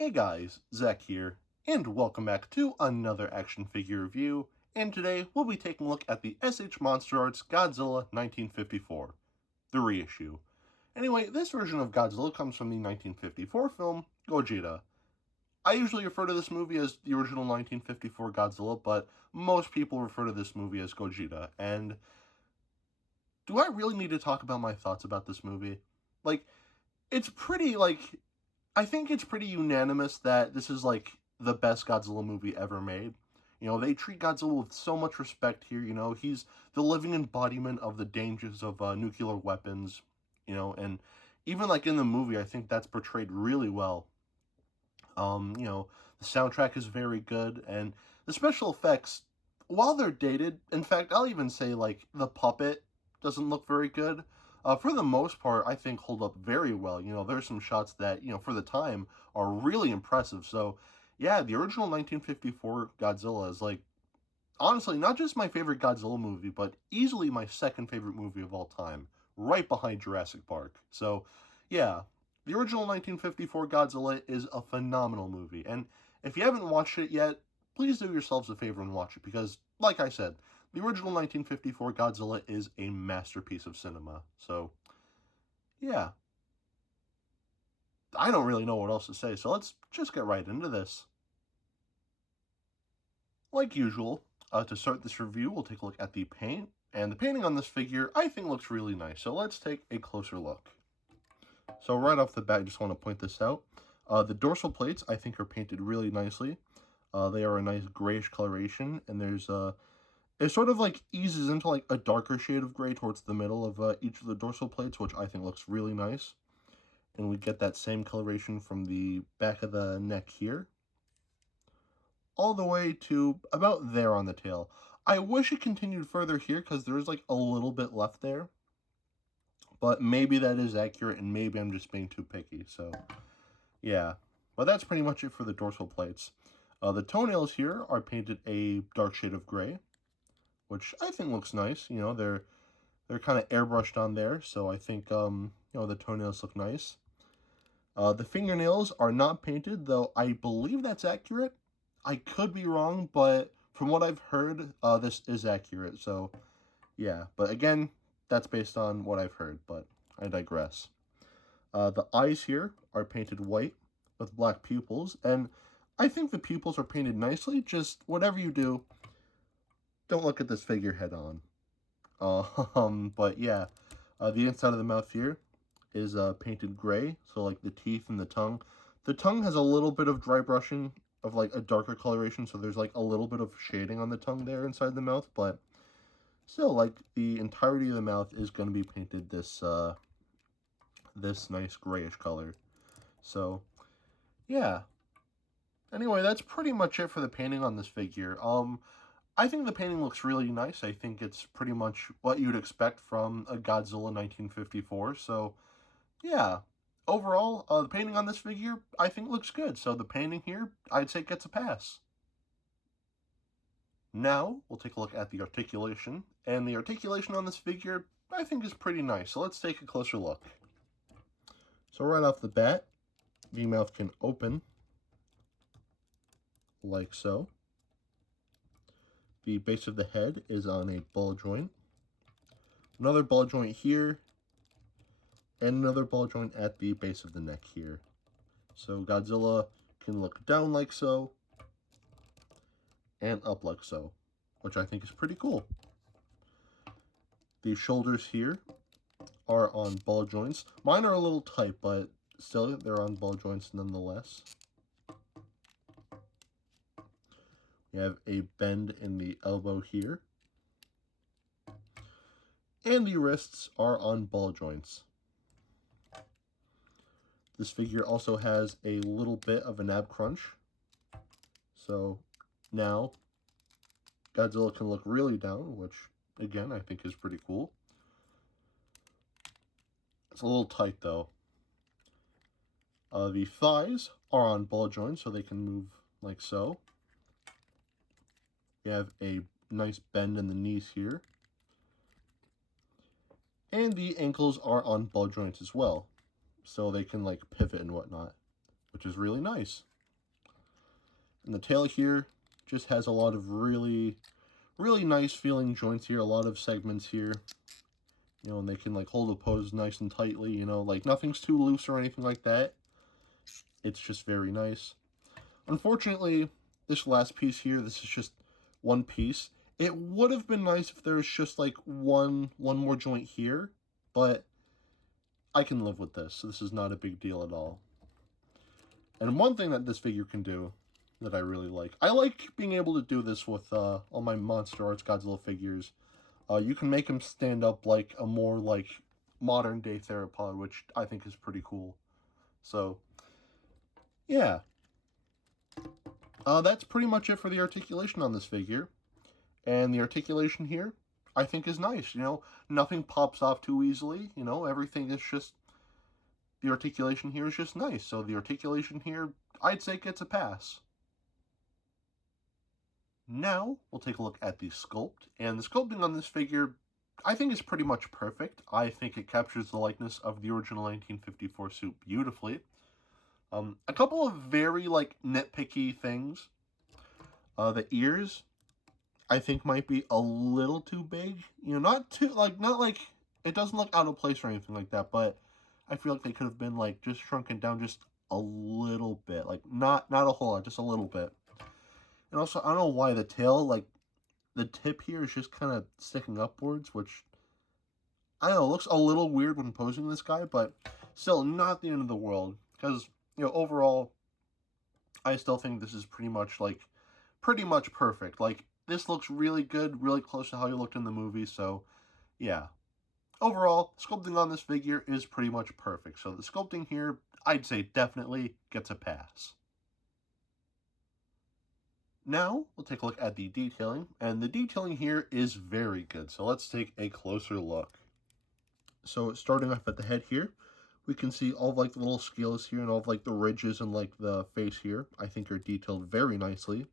Hey guys, Zack here, and welcome back to another action figure review, and today we'll be taking a look at the SH Monsterarts Godzilla 1954, the reissue. Anyway, this version of Godzilla comes from the 1954 film Gojira. I usually refer to this movie as the original 1954 Godzilla, but most people refer to this movie as Gojira, and do I really need to talk about my thoughts about this movie? Like, it's pretty, I think it's pretty unanimous that this is, the best Godzilla movie ever made. They treat Godzilla with so much respect here, he's the living embodiment of the dangers of nuclear weapons, and even, in the movie, I think that's portrayed really well. The soundtrack is very good, and the special effects, while they're dated, in fact, I'll even say, the puppet doesn't look very good. For the most part, I think hold up very well. There's some shots that, for the time, are really impressive. So, yeah, the original 1954 Godzilla is, honestly, not just my favorite Godzilla movie, but easily my second favorite movie of all time, right behind Jurassic Park. So, yeah, the original 1954 Godzilla is a phenomenal movie, and if you haven't watched it yet, please do yourselves a favor and watch it, because, like I said, the original 1954 Godzilla is a masterpiece of cinema. So, yeah, I don't really know what else to say, so let's just get right into this. Like usual, to start this review, we'll take a look at the paint, and the painting on this figure, I think, looks really nice, so let's take a closer look. So right off the bat, I just want to point this out. The dorsal plates, I think, are painted really nicely. They are a nice grayish coloration, and it sort of eases into a darker shade of gray towards the middle of each of the dorsal plates, which I think looks really nice. And we get that same coloration from the back of the neck here, all the way to about there on the tail. I wish it continued further here because there is a little bit left there, but maybe that is accurate and maybe I'm just being too picky. So yeah, but that's pretty much it for the dorsal plates. The toenails here are painted a dark shade of gray, which I think looks nice. They're kind of airbrushed on there, so I think the toenails look nice. The fingernails are not painted, though I believe that's accurate. I could be wrong, but from what I've heard, this is accurate. So yeah, but again, that's based on what I've heard, but I digress. The eyes here are painted white with black pupils, and I think the pupils are painted nicely. Just whatever you do, don't look at this figure head on. But yeah, the inside of the mouth here is painted gray, so the teeth and the tongue. The tongue has a little bit of dry brushing of a darker coloration, so there's a little bit of shading on the tongue there inside the mouth, but still, the entirety of the mouth is going to be painted this this nice grayish color. So yeah. Anyway, that's pretty much it for the painting on this figure. I think the painting looks really nice. I think it's pretty much what you'd expect from a Godzilla 1954. So, yeah. Overall, the painting on this figure, I think looks good. So the painting here, I'd say gets a pass. Now, we'll take a look at the articulation. And the articulation on this figure, I think is pretty nice. So let's take a closer look. So right off the bat, the mouth can open like so. The base of the head is on a ball joint. Another ball joint here, and another ball joint at the base of the neck here. So Godzilla can look down like so, and up like so, which I think is pretty cool. The shoulders here are on ball joints. Mine are a little tight, but still, they're on ball joints nonetheless. We have a bend in the elbow here. And the wrists are on ball joints. This figure also has a little bit of an ab crunch. So now Godzilla can look really down, which again I think is pretty cool. It's a little tight though. The thighs are on ball joints so they can move like so. We have a nice bend in the knees here. And the ankles are on ball joints as well, so they can pivot and whatnot. which is really nice. And the tail here just has a lot of really nice feeling joints here, a lot of segments here. You know, and they can like hold a pose nice and tightly, you know, like nothing's too loose or anything like that. It's just very nice. Unfortunately, this last piece here, this is just one piece. It would have been nice if there was just like one more joint here, but I can live with this. So this is not a big deal at all. And one thing that this figure can do that I really like, I like being able to do this with all my Monsterarts Godzilla figures. You can make him stand up like a more like modern day theropod, which I think is pretty cool. So yeah, that's pretty much it for the articulation on this figure. And the articulation here, I think, is nice. You know, nothing pops off too easily. You know, everything is just, the articulation here is just nice. So the articulation here, I'd say, gets a pass. Now, we'll take a look at the sculpt. And the sculpting on this figure, I think, is pretty much perfect. I think it captures the likeness of the original 1954 suit beautifully. A couple of very, like, nitpicky things. The ears, I think, might be a little too big. You know, not like, it doesn't look out of place or anything like that, but I feel like they could have been, like, just shrunken down just a little bit. Like, not a whole lot, just a little bit. And also, I don't know why the tail, like, the tip here is just kind of sticking upwards, which, I don't know, looks a little weird when posing this guy, but still not the end of the world. Because, you know, overall, I still think this is pretty much perfect. Like, this looks really good, really close to how he looked in the movie, so, yeah. Overall, sculpting on this figure is pretty much perfect. So the sculpting here, I'd say, definitely gets a pass. Now, we'll take a look at the detailing, and the detailing here is very good. So let's take a closer look. So starting off at the head here, we can see all of like the little scales here and all of like the ridges and like the face here, I think, are detailed very nicely.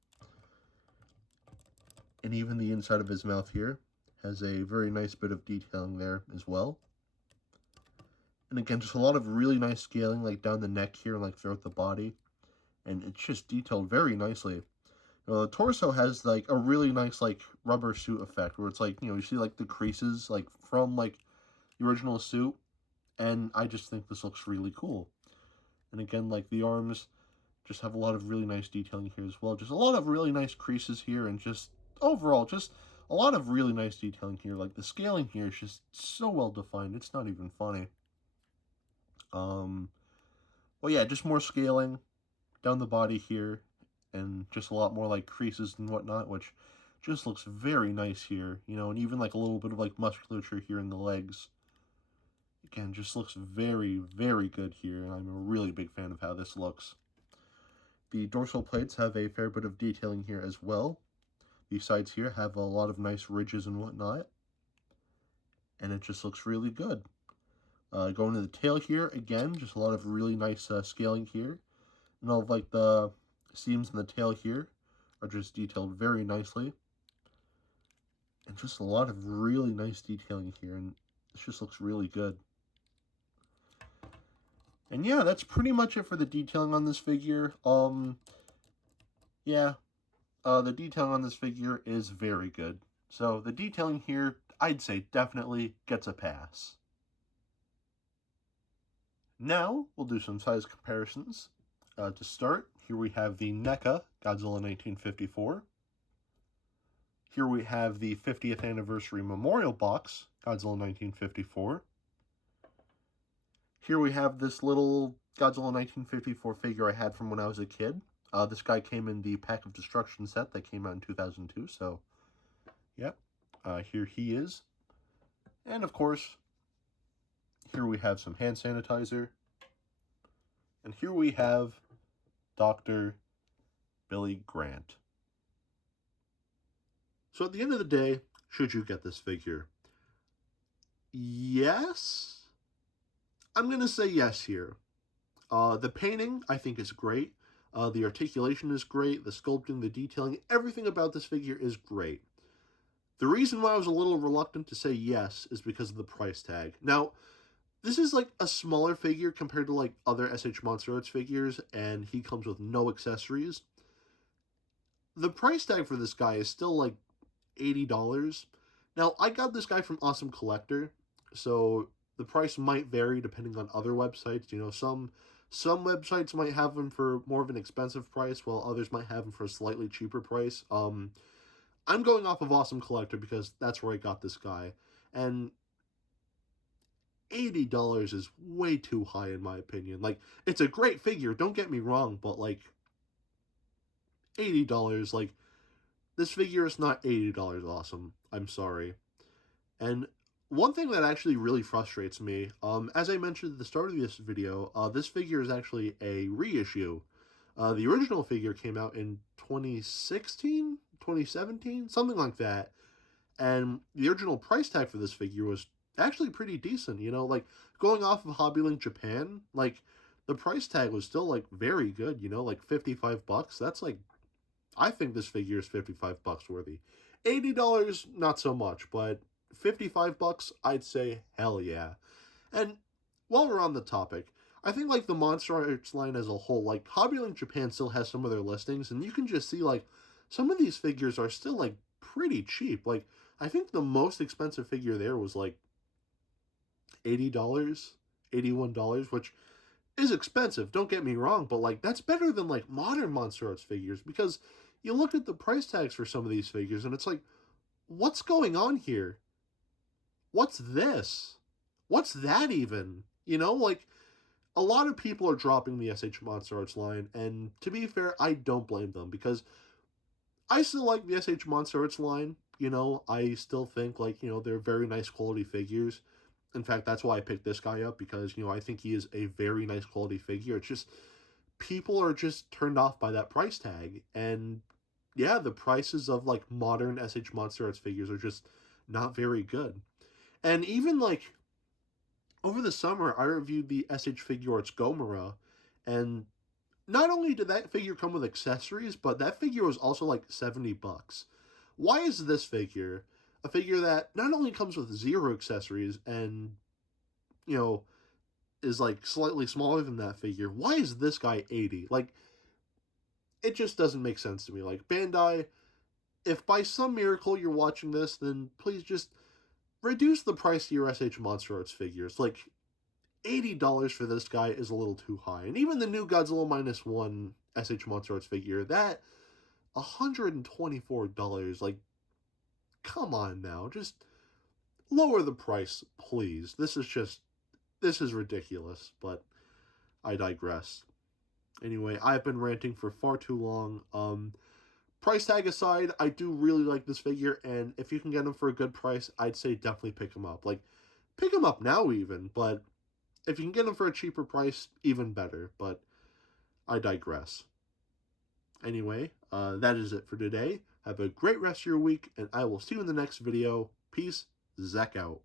And even the inside of his mouth here has a very nice bit of detailing there as well. And again, just a lot of really nice scaling like down the neck here and like throughout the body. And it's just detailed very nicely. The torso has like a really nice like rubber suit effect where it's like, you know, you see like the creases like from like the original suit, and I just think this looks really cool. And again, like the arms just have a lot of really nice detailing here as well. Just a lot of really nice creases here, and just overall just a lot of really nice detailing here. Like the scaling here is just so well defined, it's not even funny. Well, yeah, just more scaling down the body here, and just a lot more like creases and whatnot, which just looks very nice here, you know, and even like a little bit of like musculature here in the legs. Again, just looks very, very good here, and I'm a really big fan of how this looks. The dorsal plates have a fair bit of detailing here as well. The sides here have a lot of nice ridges and whatnot, and it just looks really good. Going to the tail here, again, just a lot of really nice scaling here, and all of like the seams in the tail here are just detailed very nicely. And just a lot of really nice detailing here, and this just looks really good. And yeah, that's pretty much it for the detailing on this figure. Yeah, the detailing on this figure is very good. So the detailing here, I'd say, definitely gets a pass. Now, we'll do some size comparisons. To start, here we have the NECA Godzilla 1954. Here we have the 50th Anniversary Memorial Box Godzilla 1954. Here we have this little Godzilla 1954 figure I had from when I was a kid. This guy came in the Pack of Destruction set that came out in 2002, so, yep. Here he is. And, of course, here we have some hand sanitizer. And here we have Dr. Billy Grant. So at the end of the day, should you get this figure? Yes? I'm going to say yes here. The painting, I think, is great. The articulation is great. The sculpting, the detailing, everything about this figure is great. The reason why I was a little reluctant to say yes is because of the price tag. Now, This is like a smaller figure compared to like other SH Monsterarts figures, and he comes with no accessories. The price tag for this guy is still like $80. Now, I got this guy from Awesome Collector, so the price might vary depending on other websites. You know, some websites might have them for more of an expensive price, while others might have them for a slightly cheaper price. I'm going off of Awesome Collector because that's where I got this guy, and $80 is way too high in my opinion. Like, it's a great figure, don't get me wrong, but like $80, like, this figure is not $80 awesome. I'm sorry. And one thing that actually really frustrates me, as I mentioned at the start of this video, this figure is actually a reissue. The original figure came out in 2016, 2017, something like that. And the original price tag for this figure was actually pretty decent, you know, like going off of Hobbylink Japan, like the price tag was still like very good, you know, like 55 bucks. That's like, I think this figure is 55 bucks worthy. $80, not so much, but 55 bucks, I'd say hell yeah. And while we're on the topic, I think like the Monsterarts line as a whole, like Hobbylink Japan still has some of their listings, and you can just see like some of these figures are still like pretty cheap. Like I think the most expensive figure there was like $80, $81, which is expensive, don't get me wrong, but like that's better than like modern Monsterarts figures, because you look at the price tags for some of these figures and it's like, what's going on here? What's this? What's that even? You know, like a lot of people are dropping the SH Monsterarts line, and to be fair, I don't blame them, because I still like the SH Monsterarts line. You know, I still think like, you know, they're very nice quality figures. In fact, that's why I picked this guy up, because, you know, I think he is a very nice quality figure. It's just, people are just turned off by that price tag. And yeah, the prices of like modern SH Monsterarts figures are just not very good. And even like over the summer, I reviewed the SH Figuarts Gomora, and not only did that figure come with accessories, but that figure was also like 70 bucks. Why is this figure, a figure that not only comes with 0 accessories and, you know, is like slightly smaller than that figure, why is this guy 80? Like, it just doesn't make sense to me. Like, Bandai, if by some miracle you're watching this, then please just reduce the price of your SH Monsterarts figures. Like, $80 for this guy is a little too high. And even the new Godzilla -1 SH Monsterarts figure, that $124, like, come on now, just lower the price, please. This is ridiculous, but I digress. Anyway, I've been ranting for far too long. Price tag aside, I do really like this figure, and if you can get him for a good price, I'd say definitely pick him up. Like, pick him up now even, but if you can get him for a cheaper price, even better, but I digress. Anyway, that is it for today. Have a great rest of your week, and I will see you in the next video. Peace, Zack out.